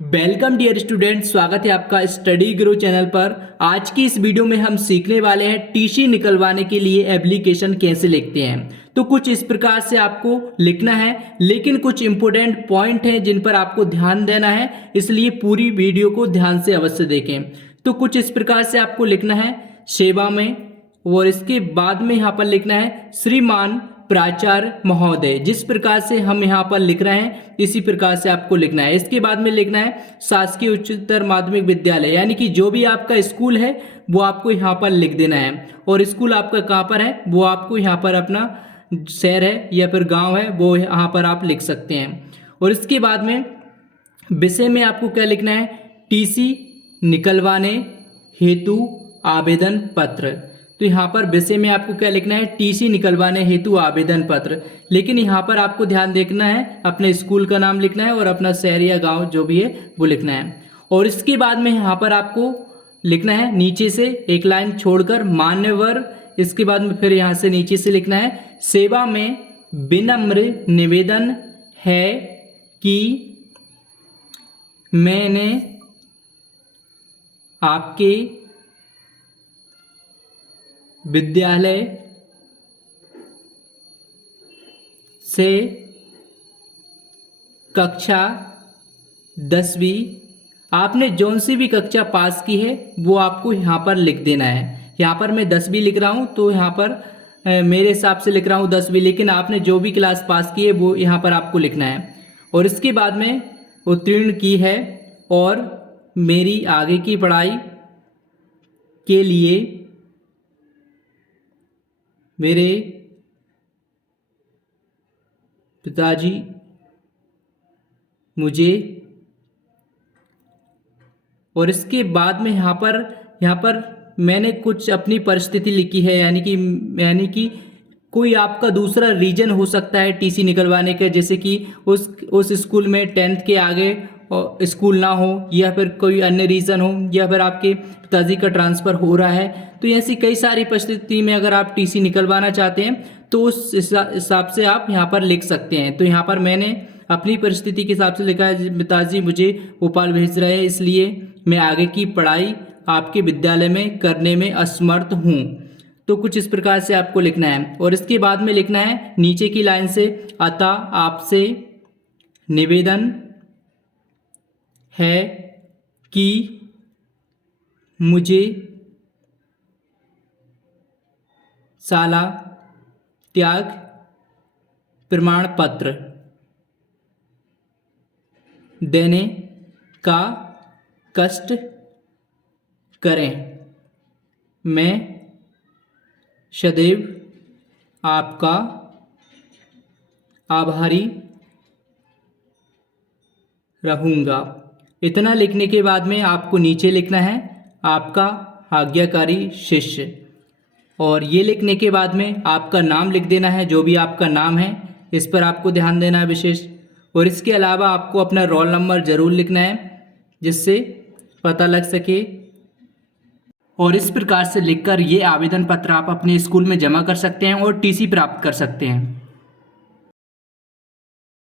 Welcome dear student, स्वागत है आपका स्टडी ग्रो चैनल पर। आज की इस वीडियो में हम सीखने वाले हैं टीसी निकलवाने के लिए एप्लीकेशन कैसे लिखते हैं। तो कुछ इस प्रकार से आपको लिखना है, लेकिन कुछ इंपॉर्टेंट पॉइंट हैं जिन पर आपको ध्यान देना है, इसलिए पूरी वीडियो को ध्यान से अवश्य देखें। तो कुछ इस प्रकार से आपको लिखना है सेवा में, और इसके बाद में यहाँ पर लिखना है श्रीमान प्राचार्य महोदय। जिस प्रकार से हम यहाँ पर लिख रहे हैं इसी प्रकार से आपको लिखना है। इसके बाद में लिखना है शासकीय उच्चतर माध्यमिक विद्यालय, यानी कि जो भी आपका स्कूल है वो आपको यहाँ पर लिख देना है। और स्कूल आपका कहाँ पर है वो आपको यहाँ पर अपना शहर है या फिर गांव है वो यहाँ पर आप लिख सकते हैं। और इसके बाद में विषय में आपको क्या लिखना है, टीसी निकलवाने हेतु आवेदन पत्र। तो यहाँ पर विषय में आपको क्या लिखना है, टीसी निकलवाने हेतु आवेदन पत्र। लेकिन यहाँ पर आपको ध्यान देखना है, अपने स्कूल का नाम लिखना है और अपना शहर या गांव जो भी है वो लिखना है। और इसके बाद में यहाँ पर आपको लिखना है नीचे से एक लाइन छोड़कर मान्यवर। इसके बाद में फिर यहाँ से नीचे से लिखना है सेवा में विनम्र निवेदन है कि मैंने आपके विद्यालय से कक्षा 10वीं आपने जौन सी भी कक्षा पास की है वो आपको यहाँ पर लिख देना है। यहाँ पर मैं 10वीं लिख रहा हूँ तो यहाँ पर मेरे हिसाब से लिख रहा हूँ 10वीं, लेकिन आपने जो भी क्लास पास की है वो यहाँ पर आपको लिखना है। और इसके बाद में उत्तीर्ण की है और मेरी आगे की पढ़ाई के लिए मेरे पिताजी मुझे। और इसके बाद में यहाँ पर मैंने कुछ अपनी परिस्थिति लिखी है, यानी कि कोई आपका दूसरा रीजन हो सकता है टीसी निकलवाने का, जैसे कि उस स्कूल में 10th के आगे स्कूल ना हो, या फिर कोई अन्य रीज़न हो, या फिर आपके पिताजी का ट्रांसफ़र हो रहा है। तो ऐसी कई सारी परिस्थिति में अगर आप टीसी निकलवाना चाहते हैं तो उस हिसाब से आप यहाँ पर लिख सकते हैं। तो यहाँ पर मैंने अपनी परिस्थिति के हिसाब से लिखा है, पिताजी मुझे भोपाल भेज रहे हैं इसलिए मैं आगे की पढ़ाई आपके विद्यालय में करने में असमर्थ हूँ। तो कुछ इस प्रकार से आपको लिखना है। और इसके बाद में लिखना है नीचे की लाइन से अतः आपसे निवेदन है कि मुझे शाला त्याग प्रमाण पत्र देने का कष्ट करें। मैं सदैव आपका आभारी रहूँगा। इतना लिखने के बाद में आपको नीचे लिखना है आपका आज्ञाकारी शिष्य। और ये लिखने के बाद में आपका नाम लिख देना है, जो भी आपका नाम है इस पर आपको ध्यान देना है विशेष। और इसके अलावा आपको अपना रोल नंबर ज़रूर लिखना है जिससे पता लग सके। और इस प्रकार से लिखकर ये आवेदन पत्र आप अपने स्कूल में जमा कर सकते हैं और टीसी प्राप्त कर सकते हैं।